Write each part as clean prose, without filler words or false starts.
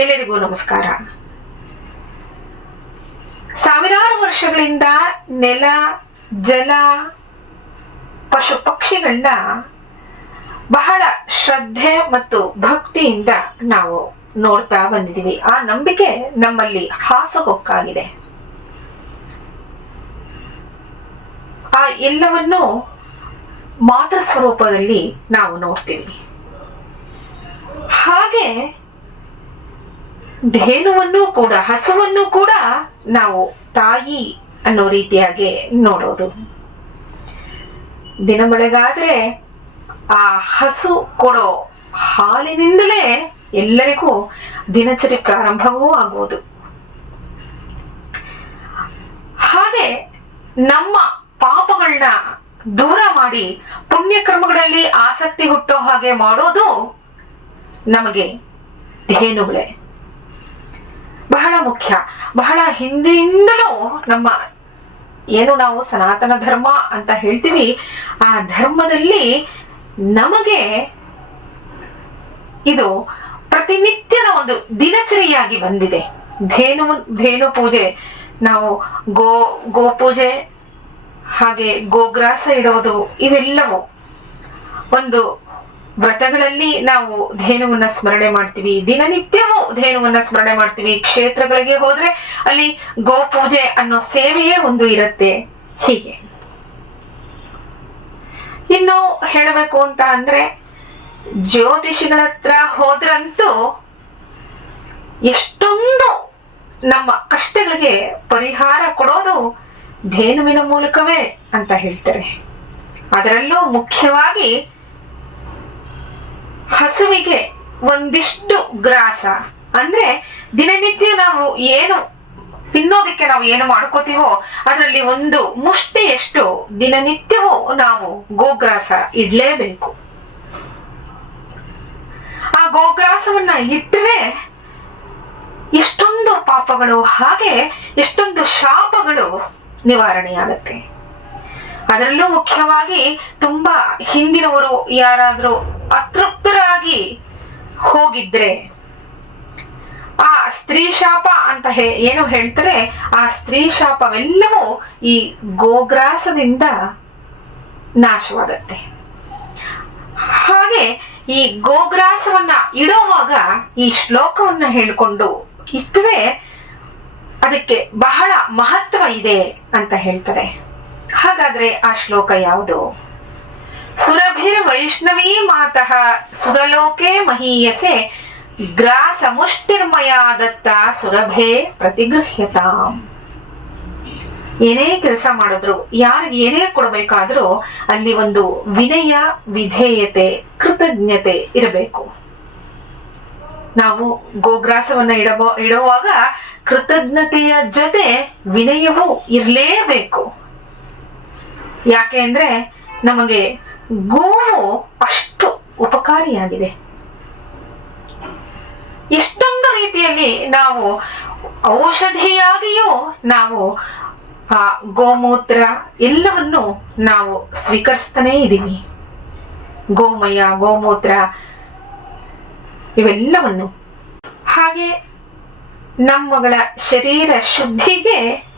ಎಲ್ಲರಿಗೂ ನಮಸ್ಕಾರ. ಸಾವಿರಾರು ವರ್ಷಗಳಿಂದ ನೆಲ, ಜಲ, ಪಶು ಪಕ್ಷಿಗಳನ್ನ ಬಹಳ ಶ್ರದ್ಧೆ ಮತ್ತು ಭಕ್ತಿಯಿಂದ ನಾವು ನೋಡ್ತಾ ಬಂದಿದ್ದೀವಿ. ಆ ನಂಬಿಕೆ ನಮ್ಮಲ್ಲಿ ಹಾಸುಹೊಕ್ಕಾಗಿದೆ. ಆ ಎಲ್ಲವನ್ನು ಮಾತೃ ಸ್ವರೂಪದಲ್ಲಿ ನಾವು ನೋಡ್ತೀವಿ. ಹಾಗೆ ಧೇನುವನ್ನು ಕೂಡ, ಹಸುವನ್ನು ಕೂಡ ನಾವು ತಾಯಿ ಅನ್ನೋ ರೀತಿಯಾಗಿ ನೋಡೋದು. ದಿನ ಬೆಳಗಾದ್ರೆ ಆ ಹಸು ಕೊಡೋ ಹಾಲಿನಿಂದಲೇ ಎಲ್ಲರಿಗೂ ದಿನಚರಿ ಪ್ರಾರಂಭವೂ ಆಗುವುದು. ಹಾಗೆ ನಮ್ಮ ಪಾಪಗಳನ್ನ ದೂರ ಮಾಡಿ ಪುಣ್ಯಕ್ರಮಗಳಲ್ಲಿ ಆಸಕ್ತಿ ಹುಟ್ಟೋ ಹಾಗೆ ಮಾಡೋದು ನಮಗೆ ಧೇನುಗಳೇ ಬಹಳ ಮುಖ್ಯ. ಬಹಳ ಹಿಂದಿನಿಂದಲೂ ನಮ್ಮ ಏನು ನಾವು ಸನಾತನ ಧರ್ಮ ಅಂತ ಹೇಳ್ತೀವಿ, ಆ ಧರ್ಮದಲ್ಲಿ ನಮಗೆ ಇದು ಪ್ರತಿನಿತ್ಯದ ಒಂದು ದಿನಚರಿಯಾಗಿ ಬಂದಿದೆ. ಧೇನು ಪೂಜೆ, ನಾವು ಗೋ ಪೂಜೆ, ಹಾಗೆ ಗೋಗ್ರಾಸ ಇಡೋದು, ಇವೆಲ್ಲವೂ ಒಂದು ವ್ರತಗಳಲ್ಲಿ ನಾವು ಧೇನುವನ್ನ ಸ್ಮರಣೆ ಮಾಡ್ತೀವಿ. ದಿನನಿತ್ಯವೂ ಧೇನುವನ್ನ ಸ್ಮರಣೆ ಮಾಡ್ತೀವಿ. ಕ್ಷೇತ್ರಗಳಿಗೆ ಹೋದ್ರೆ ಅಲ್ಲಿ ಗೋ ಪೂಜೆ ಅನ್ನೋ ಸೇವೆಯೇ ಒಂದು ಇರುತ್ತೆ. ಹೀಗೆ ಇನ್ನು ಹೇಳಬೇಕು ಅಂತ ಅಂದ್ರೆ, ಜ್ಯೋತಿಷಿಗಳ ಹತ್ರ ಹೋದ್ರಂತೂ ಎಷ್ಟೊಂದು ನಮ್ಮ ಕಷ್ಟಗಳಿಗೆ ಪರಿಹಾರ ಕೊಡೋದು ಧೇನುವಿನ ಮೂಲಕವೇ ಅಂತ ಹೇಳ್ತಾರೆ. ಅದರಲ್ಲೂ ಮುಖ್ಯವಾಗಿ ಹಸುವಿಗೆ ಒಂದಿಷ್ಟು ಗ್ರಾಸ ಅಂದ್ರೆ ದಿನನಿತ್ಯ ನಾವು ಏನು ತಿನ್ನೋದಕ್ಕೆ ನಾವು ಏನು ಮಾಡ್ಕೋತೀವೋ ಅದರಲ್ಲಿ ಒಂದು ಮುಷ್ಟಿಯಷ್ಟು ದಿನನಿತ್ಯವೂ ನಾವು ಗೋಗ್ರಾಸ ಇಡ್ಲೇಬೇಕು. ಆ ಗೋಗ್ರಾಸವನ್ನ ಇಟ್ಟರೆ ಎಷ್ಟೊಂದು ಪಾಪಗಳು, ಹಾಗೆ ಎಷ್ಟೊಂದು ಶಾಪಗಳು ನಿವಾರಣೆಯಾಗತ್ತೆ. ಅದರಲ್ಲೂ ಮುಖ್ಯವಾಗಿ ತುಂಬಾ ಹಿಂದಿನವರು ಯಾರಾದ್ರೂ ಅತೃಪ್ತರಾಗಿ ಹೋಗಿದ್ರೆ ಆ ಸ್ತ್ರೀ ಶಾಪ ಅಂತ ಏನು ಹೇಳ್ತಾರೆ, ಆ ಸ್ತ್ರೀ ಶಾಪವೆಲ್ಲವೂ ಈ ಗೋಗ್ರಾಸದಿಂದ ನಾಶವಾಗತ್ತೆ. ಹಾಗೆ ಈ ಗೋಗ್ರಾಸವನ್ನ ಇಡುವಾಗ ಈ ಶ್ಲೋಕವನ್ನ ಹೇಳ್ಕೊಂಡು ಇಟ್ಟರೆ ಅದಕ್ಕೆ ಬಹಳ ಮಹತ್ವ ಇದೆ ಅಂತ ಹೇಳ್ತಾರೆ. ಹಾಗಾದ್ರೆ ಆ ಶ್ಲೋಕ ಯಾವುದು? ಸುರಭಿರ್ ವೈಷ್ಣವೀ ಮಾತಃ ಸುರಲೋಕೆ ಮಹೀಯಸೆ ಗ್ರಾಸ ಮುಷ್ಟಿರ್ಮಯ ದತ್ತ ಸುರಭೆ ಪ್ರತಿಗೃಹ್ಯತಾಂ. ಏನೇ ಕೆಲಸ ಮಾಡಿದ್ರು, ಯಾರಿಗೆ ಏನೇ ಕೊಡಬೇಕಾದ್ರೂ ಅಲ್ಲಿ ಒಂದು ವಿನಯ, ವಿಧೇಯತೆ, ಕೃತಜ್ಞತೆ ಇರಬೇಕು. ನಾವು ಗೋಗ್ರಾಸವನ್ನ ಇಡುವಾಗ ಕೃತಜ್ಞತೆಯ ಜೊತೆ ವಿನಯವೂ ಇರಲೇಬೇಕು. ಯಾಕೆ ಅಂದ್ರೆ ನಮಗೆ ಗೋವು ಅಷ್ಟು ಉಪಕಾರಿಯಾಗಿದೆ. ಎಷ್ಟೊಂದು ರೀತಿಯಲ್ಲಿ ನಾವು ಔಷಧಿಯಾಗಿಯೂ ನಾವು ಆ ಗೋಮೂತ್ರ ಎಲ್ಲವನ್ನು ನಾವು ಸ್ವೀಕರಿಸ್ತಾನೇ ಇದ್ದೀವಿ. ಗೋಮಯ, ಗೋಮೂತ್ರ ಇವೆಲ್ಲವನ್ನು. ಹಾಗೆ ನಮ್ಮಗಳ ಶರೀರ ಶುದ್ಧಿಗೆ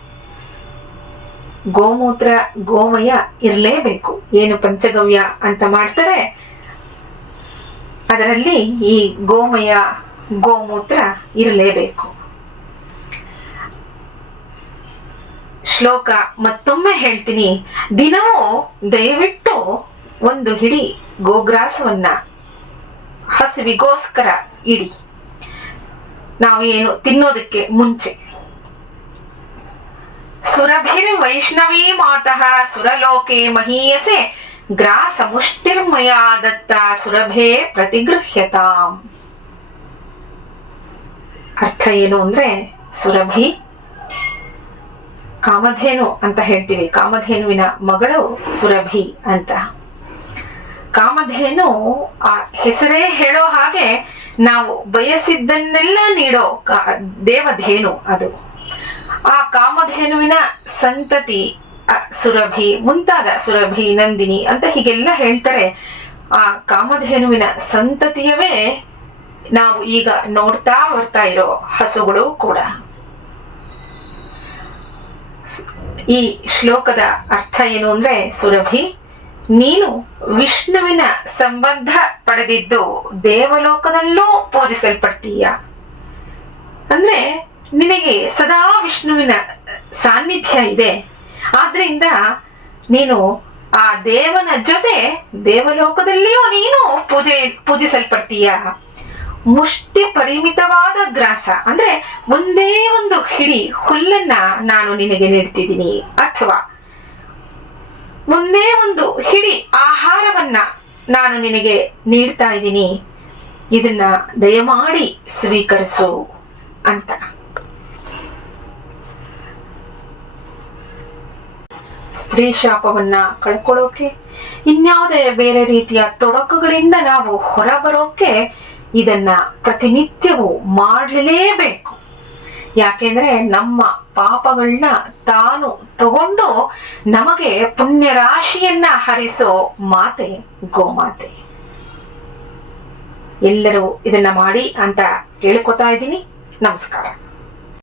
ಗೋಮೂತ್ರ, ಗೋಮಯ ಇರಲೇಬೇಕು. ಏನು ಪಂಚಗವ್ಯ ಅಂತ ಮಾಡ್ತಾರೆ ಅದರಲ್ಲಿ ಈ ಗೋಮಯ, ಗೋಮೂತ್ರ ಇರಲೇಬೇಕು. ಶ್ಲೋಕ ಮತ್ತೊಮ್ಮೆ ಹೇಳ್ತೀನಿ. ದಿನವೂ ದಯವಿಟ್ಟು ಒಂದು ಹಿಡಿ ಗೋಗ್ರಾಸವನ್ನ ಹಸುವಿಗೋಸ್ಕರ ಇಡಿ, ನಾವು ಏನು ತಿನ್ನೋದಕ್ಕೆ ಮುಂಚೆ. ಸುರಭಿರ್ ವೈಷ್ಣವೀ ಮಾತಃ ಸುರಲೋಕೆ ಮಹೀಯಸೆ ಗ್ರಾಸ ಮುಷ್ಟಿರ್ಮಯ ದತ್ತ ಸುರಭೆ ಪ್ರತಿಗೃಹ್ಯತಾಂ. ಅರ್ಥ ಏನು ಅಂದ್ರೆ, ಸುರಭಿ ಕಾಮಧೇನು ಅಂತ ಹೇಳ್ತೀವಿ. ಕಾಮಧೇನುವಿನ ಮಗಳು ಸುರಭಿ ಅಂತ. ಕಾಮಧೇನು ಆ ಹೆಸರೇ ಹೇಳೋ ಹಾಗೆ ನಾವು ಬಯಸಿದ್ದನ್ನೆಲ್ಲ ನೀಡೋ ದೇವಧೇನು ಅದು. ಆ ಕಾಮಧೇನುವಿನ ಸಂತತಿ ಸುರಭಿ ಮುಂತಾದ ಸುರಭಿ, ನಂದಿನಿ ಅಂತ ಹೀಗೆಲ್ಲ ಹೇಳ್ತಾರೆ. ಆ ಕಾಮಧೇನುವಿನ ಸಂತತಿಯವೇ ನಾವು ಈಗ ನೋಡ್ತಾ ಬರ್ತಾ ಇರೋ ಹಸುಗಳು ಕೂಡ. ಈ ಶ್ಲೋಕದ ಅರ್ಥ ಏನು ಅಂದ್ರೆ, ಸುರಭಿ, ನೀನು ವಿಷ್ಣುವಿನ ಸಂಬಂಧ ಪಡೆದಿದ್ದು ದೇವಲೋಕದಲ್ಲೂ ಪೂಜಿಸಲ್ಪಡ್ತೀಯ. ಅಂದ್ರೆ ನಿನಗೆ ಸದಾ ವಿಷ್ಣುವಿನ ಸಾನ್ನಿಧ್ಯ ಇದೆ. ಆದ್ರಿಂದ ನೀನು ಆ ದೇವನ ಜೊತೆ ದೇವಲೋಕದಲ್ಲಿಯೂ ನೀನು ಪೂಜಿಸಲ್ಪಡ್ತೀಯ. ಮುಷ್ಟಿ ಪರಿಮಿತವಾದ ಗ್ರಾಸ ಅಂದ್ರೆ ಒಂದೇ ಒಂದು ಹಿಡಿ ಹುಲ್ಲನ್ನ ನಾನು ನಿನಗೆ ನೀಡ್ತಿದ್ದೀನಿ, ಅಥವಾ ಒಂದೇ ಒಂದು ಹಿಡಿ ಆಹಾರವನ್ನ ನಾನು ನಿನಗೆ ನೀಡ್ತಾ ಇದ್ದೀನಿ. ಇದನ್ನ ದಯಮಾಡಿ ಸ್ವೀಕರಿಸು ಅಂತ. ಸ್ತ್ರೀ ಶಾಪವನ್ನ ಕಳ್ಕೊಳ್ಳೋಕೆ, ಇನ್ಯಾವುದೇ ಬೇರೆ ರೀತಿಯ ತೊಡಕುಗಳಿಂದ ನಾವು ಹೊರಬರೋಕೆ ಇದನ್ನ ಪ್ರತಿನಿತ್ಯವೂ ಮಾಡಲೇಬೇಕು. ಯಾಕೆಂದ್ರೆ ನಮ್ಮ ಪಾಪಗಳನ್ನ ತಾನು ತಗೊಂಡು ನಮಗೆ ಪುಣ್ಯ ರಾಶಿಯನ್ನ ಹರಿಸೋ ಮಾತೆ ಗೋಮಾತೆ. ಎಲ್ಲರೂ ಇದನ್ನ ಮಾಡಿ ಅಂತ ಕೇಳ್ಕೊತಾ ಇದ್ದೀನಿ. ನಮಸ್ಕಾರ.